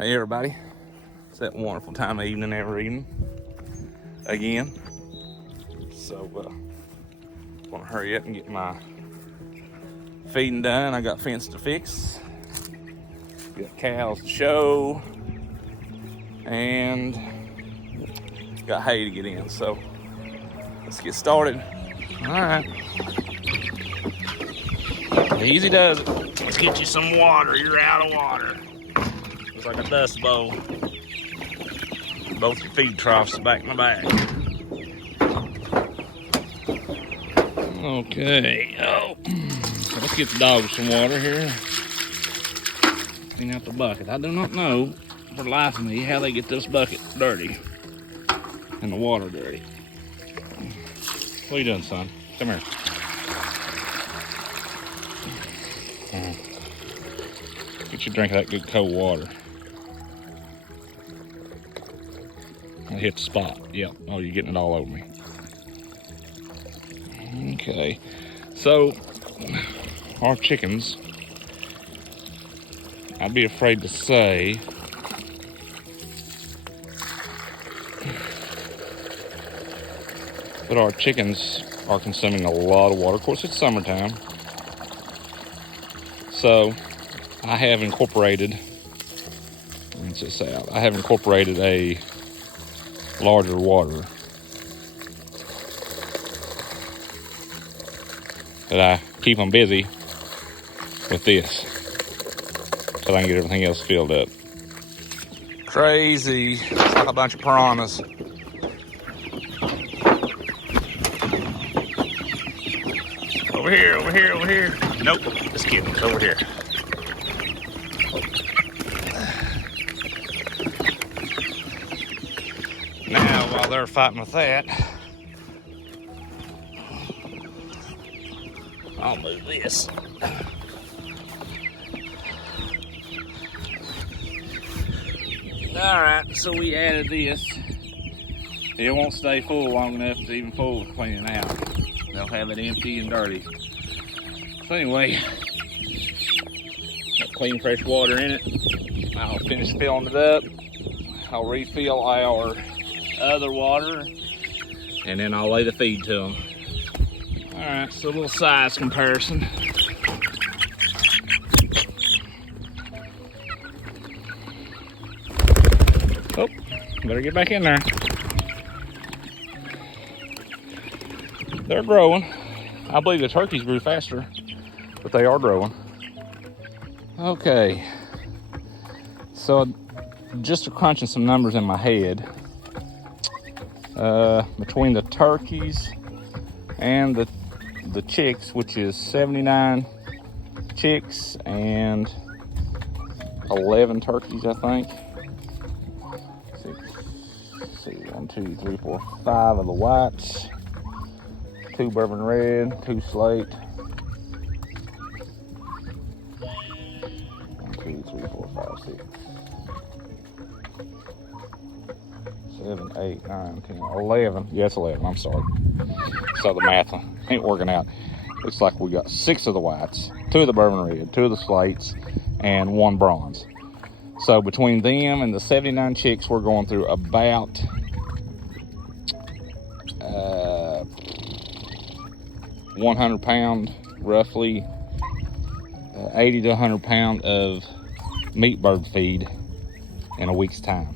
Hey everybody, it's that wonderful time of evening every evening again. So gonna hurry up and get my feeding done. I got fence to fix, got cows to show, and got hay to get in. So let's get started. All right, easy does it. Let's get you some water. You're out of water. Looks like a dust bowl. Both your feed troughs back in the bag. Okay. Oh, let's get the dogs some water here. Clean out the bucket. I do not know for the life of me how they get this bucket dirty and the water dirty. What are you doing, son? Come here. Get you a drink of that good cold water. I hit the spot. Yep. Oh, you're getting it all over me. Okay. So, our chickens, I'd be afraid to say, but our chickens are consuming a lot of water. Of course, it's summertime. So, I have incorporated, let's just say, I have incorporated a larger water that I keep them busy with this so I can get everything else filled up. Crazy. It's like a bunch of piranhas. Over here, over here, over here. Nope, just kidding. It's over here. Now, while they're fighting with that, I'll move this. All right, so we added this. It won't stay full long enough to even full with cleaning out. They'll have it empty and dirty. So anyway, got clean fresh water in it. I'll finish filling it up. I'll refill our other water, and then I'll lay the feed to them. All right, so a little size comparison. Oh, better get back in there. They're growing. I believe the turkeys grew faster, but they are growing. Okay, so just crunching some numbers in my head. Between the turkeys and the chicks, which is 79 chicks and 11 turkeys, I think. Let's see, 1, 2, 3, 4, 5 of the whites, 2 bourbon red, 2 slate. 1, 2, 3, 4, 5, 6. 7, 8, 9, 10, 11. Yeah, it's 11. I'm sorry. So the math ain't working out. Looks like we got 6 of the whites, 2 of the bourbon red, 2 of the slates, and 1 bronze. So between them and the 79 chicks, we're going through about 100 pound, roughly 80 to 100 pound of meat bird feed in a week's time.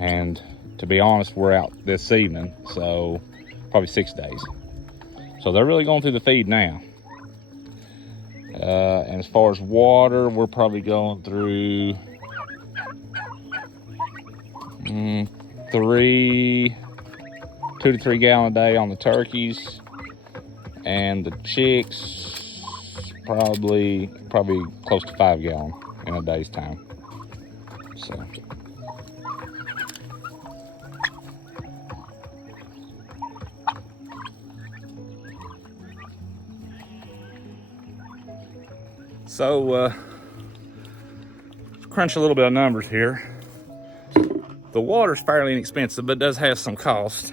And to be honest, we're out this evening, so probably 6 days. So they're really going through the feed now. And as far as water, we're probably going through 2 to 3 gallon a day on the turkeys, and the chicks probably close to 5 gallon in a day's time. So. So, crunch a little bit of numbers here. The water's fairly inexpensive, but it does have some cost.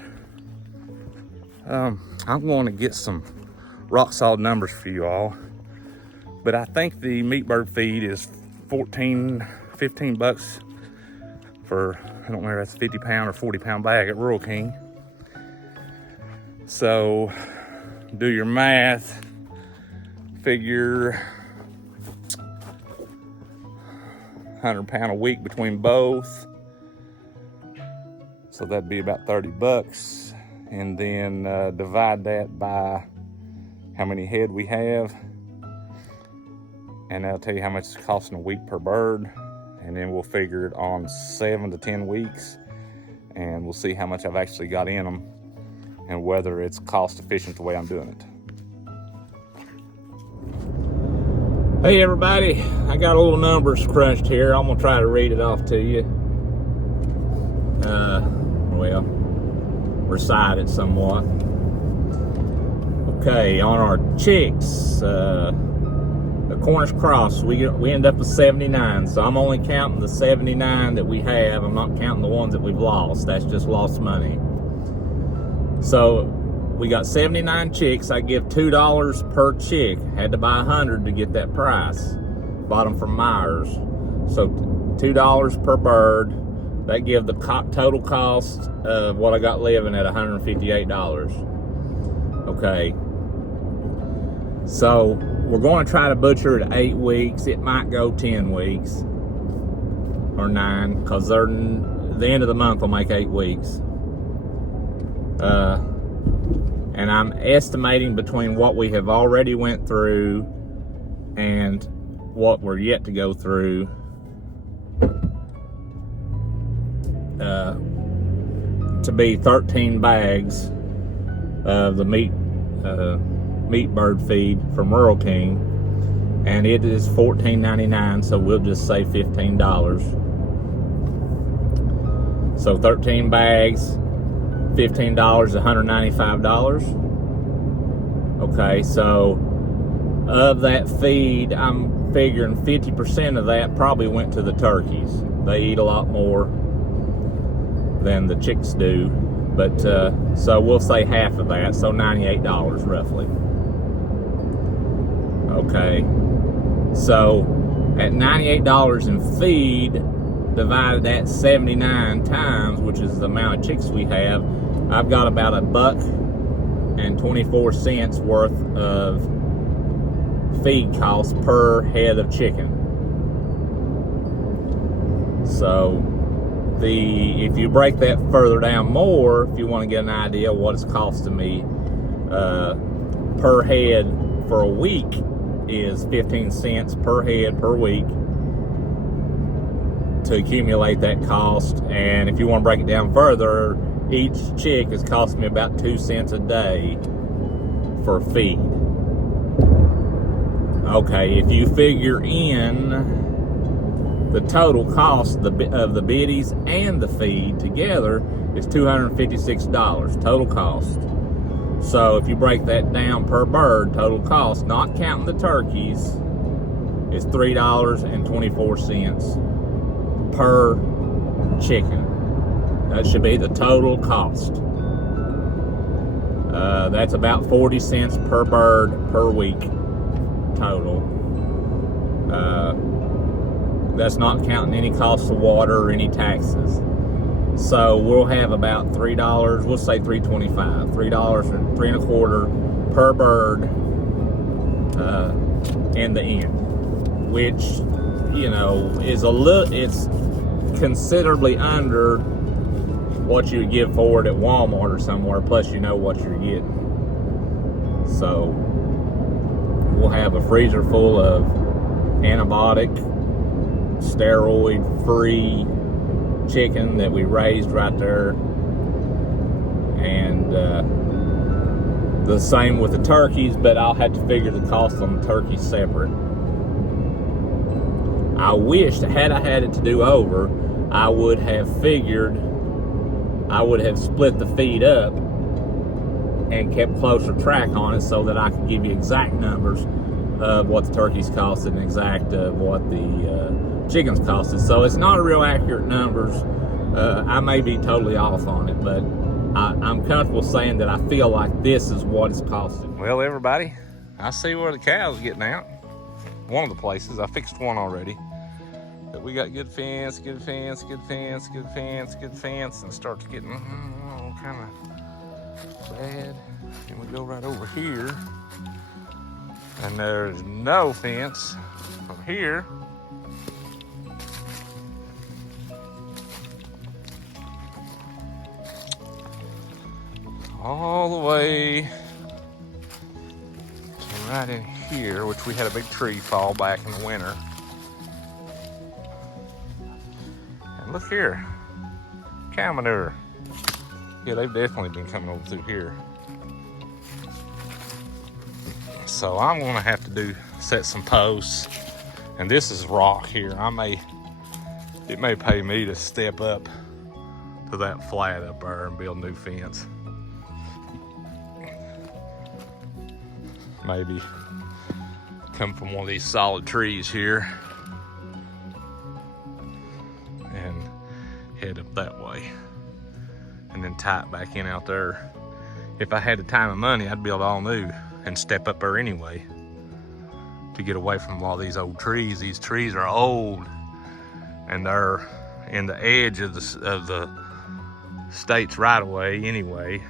I'm going to get some rock solid numbers for you all, but I think the meat bird feed is 15 bucks for, I don't remember if that's 50 pound or 40 pound bag at Rural King. So do your math, figure 100 pound a week between both. So that'd be about 30 bucks. And then divide that by how many head we have. And that'll tell you how much it's costing a week per bird. And then we'll figure it on 7 to 10 weeks. And we'll see how much I've actually got in them and whether it's cost efficient the way I'm doing it. Hey everybody, I got a little numbers crunched here. I'm gonna try to read it off to you. Well, recite it somewhat. Okay, on our chicks, the Cornish cross, we end up with 79. So I'm only counting the 79 that we have. I'm not counting the ones that we've lost. That's just lost money. So we got 79 chicks. I give $2 per chick. Had to buy 100 to get that price. Bought them from Myers. So $2 per bird. That gives the total cost of what I got living at $158. Okay. So we're going to try to butcher it 8 weeks. It might go 10 weeks or 9 because the end of the month will make 8 weeks. And I'm estimating between what we have already went through and what we're yet to go through to be 13 bags of the meat bird feed from Rural King, and it is $14.99, so we'll just say $15. So 13 bags, $15, $195. Okay, so of that feed, I'm figuring 50% of that probably went to the turkeys. They eat a lot more than the chicks do, but so we'll say half of that, so $98 roughly. Okay, so at $98 in feed, divided at 79 times, which is the amount of chicks we have, I've got about $1.24 worth of feed costs per head of chicken. So if you break that further down more, if you want to get an idea of what it's costing me per head for a week, is 15 cents per head per week to accumulate that cost. And if you want to break it down further, each chick is costing me about 2 cents a day for feed. Okay, if you figure in the total cost of the biddies and the feed together is $256 total cost. So if you break that down per bird, total cost, not counting the turkeys, is $3.24 per chicken. That should be the total cost. That's about 40 cents per bird per week total. That's not counting any cost of water or any taxes. So we'll have about $3, we'll say $3.25, $3 and $3.25 per bird in the end, which, you know, is it's considerably under what you would give for it at Walmart or somewhere, plus you know what you're getting. So we'll have a freezer full of antibiotic, steroid-free chicken that we raised right there, and the same with the turkeys, but I'll have to figure the cost on the turkeys separate. I wish that had I had it to do over, I would have split the feed up and kept closer track on it so that I could give you exact numbers of what the turkeys costed and exact of what the chickens costed. So it's not a real accurate numbers. I may be totally off on it, but I'm comfortable saying that I feel like this is what it's costing. Well, everybody, I see where the cow's getting out. One of the places, I fixed one already. that we got good fence, good fence, good fence, good fence, good fence, and starts getting kind of bad. And we go right over here, and there's no fence from here. All the way to right in here, which we had a big tree fall back in the winter. And look here, cow manure. Yeah, they've definitely been coming over through here. So I'm gonna have to set some posts. And this is rock here. It may pay me to step up to that flat up there and build a new fence. Maybe come from one of these solid trees here and head up that way and then tie it back in out there. If I had the time and money, I'd build all new and step up there anyway to get away from all these old trees. These trees are old and they're in the edge of the state's right of way anyway.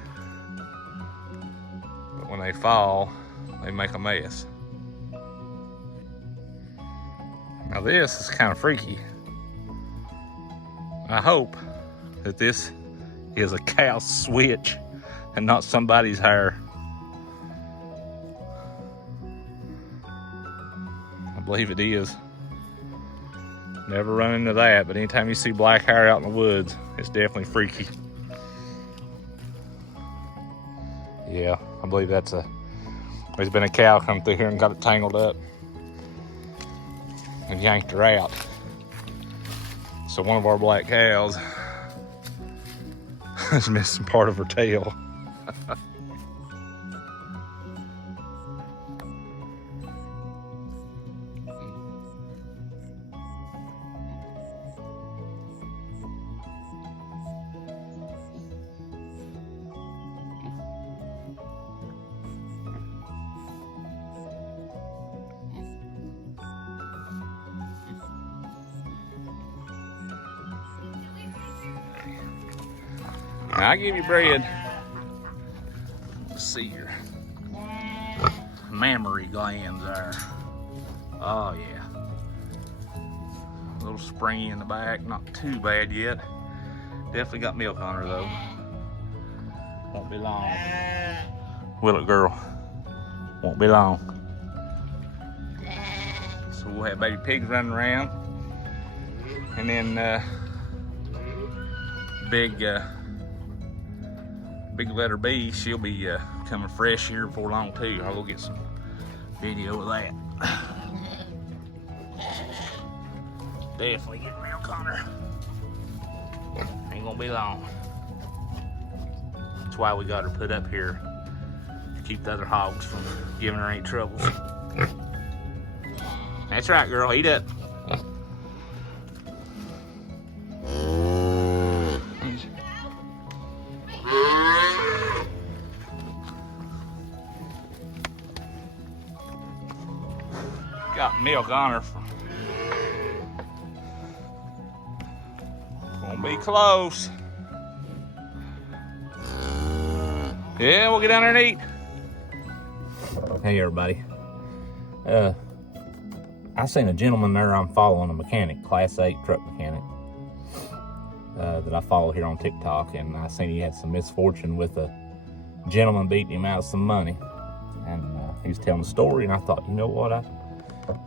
But when they fall, they make a mess. Now this is kind of freaky. I hope that this is a cow switch and not somebody's hair. I believe it is. Never run into that, but anytime you see black hair out in the woods, it's definitely freaky. Yeah, I believe there's been a cow come through here and got it tangled up and yanked her out. So one of our black cows is missing part of her tail. Now, I give you bread. Let's see your mammary glands there. Oh yeah. A little springy in the back, not too bad yet. Definitely got milk on her though. Won't be long. Will it, girl? Won't be long. So we'll have baby pigs running around. And then big letter B, she'll be coming fresh here before long too. I'll go get some video of that. Definitely get milk on her. Ain't gonna be long. That's why we got her put up here, to keep the other hogs from giving her any troubles. That's right, girl, eat up. Got milk on her. Gonna be close. Yeah, we'll get down there and eat. Hey everybody. I seen a gentleman there I'm following, a mechanic, Class 8 truck mechanic, that I follow here on TikTok, and I seen he had some misfortune with a gentleman beating him out of some money. And he was telling a story, and I thought, you know what,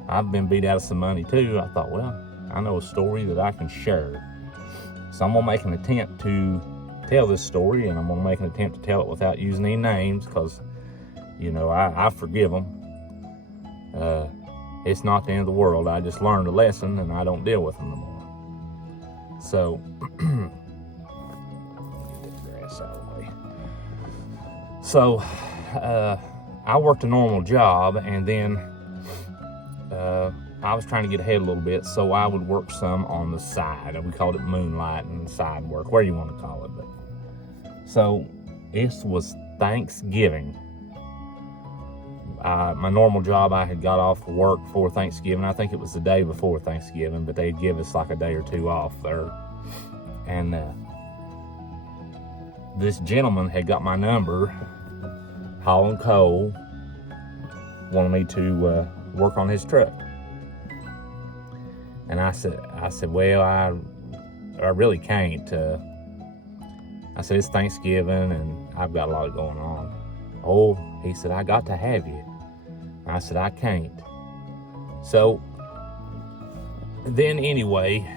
I've been beat out of some money too. I thought, well, I know a story that I can share. So I'm gonna make an attempt to tell this story, and I'm gonna make an attempt to tell it without using any names, because, you know, I forgive them. It's not the end of the world. I just learned a lesson, and I don't deal with them no more. So, get that grass out of the way. So, I worked a normal job, and then I was trying to get ahead a little bit, so I would work some on the side. We called it moonlighting, side work, whatever you want to call it. But so this was Thanksgiving. my normal job, I had got off work before Thanksgiving. I think it was the day before Thanksgiving, but they'd give us like a day or two off there. And this gentleman had got my number, hauling coal, wanted me to work on his truck. And I said, well, I really can't. I said, it's Thanksgiving and I've got a lot going on. Oh, he said, I got to have you. I said, I can't. So then anyway,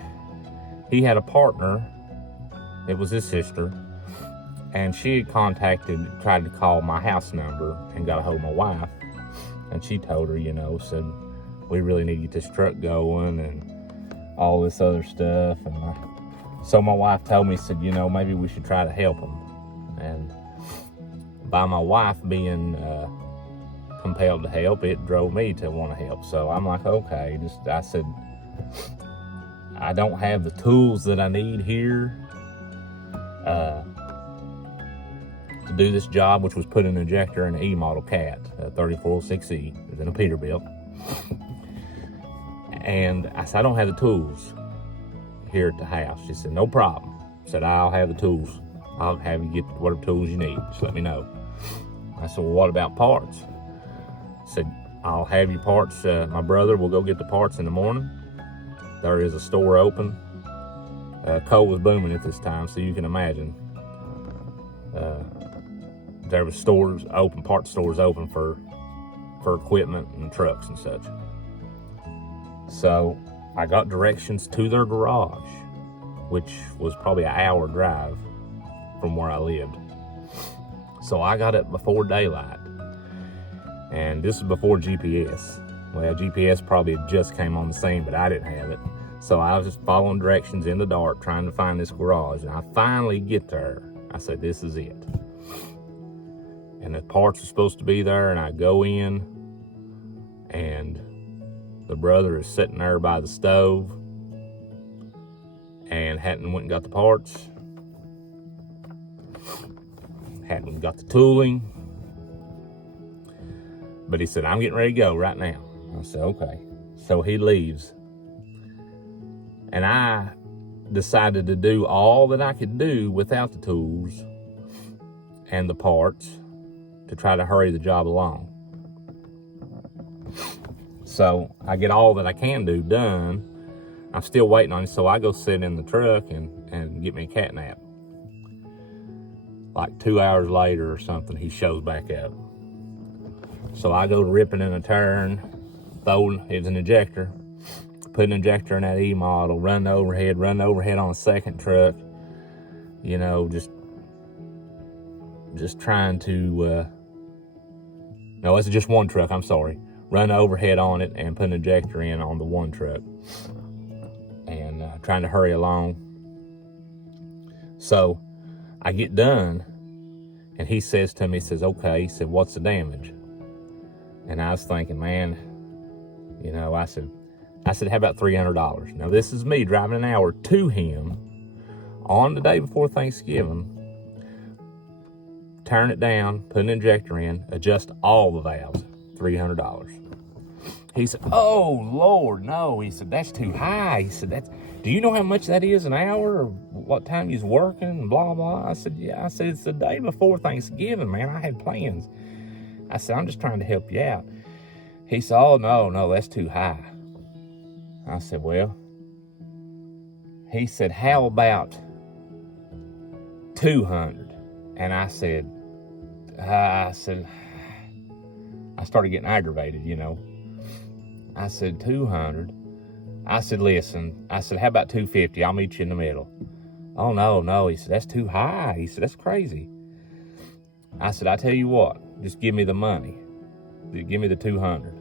he had a partner. It was his sister. And she had tried to call my house number and got a hold of my wife. And she told her, said, we really need to get this truck going and all this other stuff. And so my wife told me, said, maybe we should try to help him. And by my wife being compelled to help, it drove me to want to help. So I'm like, okay. I said, I don't have the tools that I need here to do this job, which was put an injector in an E-model cat, 3406E. It was in a Peterbilt. And I said, I don't have the tools here at the house. She said, no problem. I said, I'll have the tools. I'll have you get whatever tools you need. Just let me know. I said, well, what about parts? I said, I'll have your parts. My brother will go get the parts in the morning. There is a store open. Coal was booming at this time, so you can imagine. There was stores open, parts stores open for equipment and trucks and such. So I got directions to their garage, which was probably an hour drive from where I lived. So I got up before daylight, and this is before GPS. Well, GPS probably just came on the scene, but I didn't have it. So I was just following directions in the dark, trying to find this garage, and I finally get there. I said, this is it. And the parts are supposed to be there, and I go in, and the brother is sitting there by the stove and hadn't went and got the parts, hadn't got the tooling, but he said, I'm getting ready to go right now. I said, okay. So he leaves, and I decided to do all that I could do without the tools and the parts to try to hurry the job along. So I get all that I can do done. I'm still waiting on him, so I go sit in the truck and get me a cat nap. Like 2 hours later or something, he shows back up. So I go ripping in a turn, it was an injector, put an injector in that E-model, run overhead on a second truck, just trying to, no, it's just one truck, I'm sorry. Run overhead on it and put an injector in on the one truck. And trying to hurry along. So I get done, and he says to me, okay, he said, what's the damage? And I was thinking, man, I said, how about $300? Now this is me driving an hour to him on the day before Thanksgiving, turn it down, put an injector in, adjust all the valves, $300. He said, oh, Lord, no. He said, that's too high. He said, do you know how much that is an hour or what time he's working and blah, blah. I said, yeah. I said, it's the day before Thanksgiving, man. I had plans. I said, I'm just trying to help you out. He said, oh, no, that's too high. I said, well, he said, how about 200? And I started getting aggravated, I said, 200. I said, listen, how about 250? I'll meet you in the middle. Oh, no. He said, that's too high. He said, that's crazy. I said, I tell you what, just give me the money. Give me the 200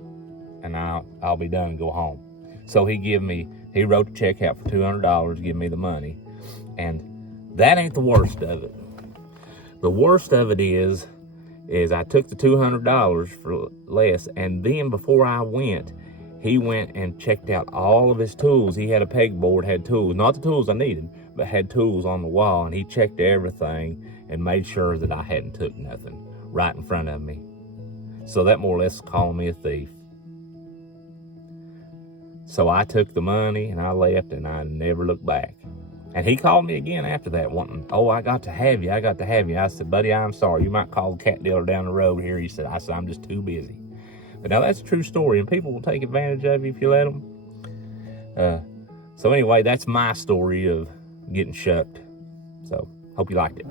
and I'll be done and go home. So he wrote the check out for $200, give me the money. And that ain't the worst of it. The worst of it is I took the $200 for less, and then before I went, he went and checked out all of his tools. He had a pegboard, had tools, not the tools I needed, but had tools on the wall, and he checked everything and made sure that I hadn't took nothing right in front of me. So that more or less called me a thief. So I took the money and I left, and I never looked back. And he called me again after that, wanting, oh, I got to have you. I said, buddy, I'm sorry. You might call the cat dealer down the road here. I said, I'm just too busy. But now that's a true story, and people will take advantage of you if you let them. So anyway, that's my story of getting shucked. So hope you liked it.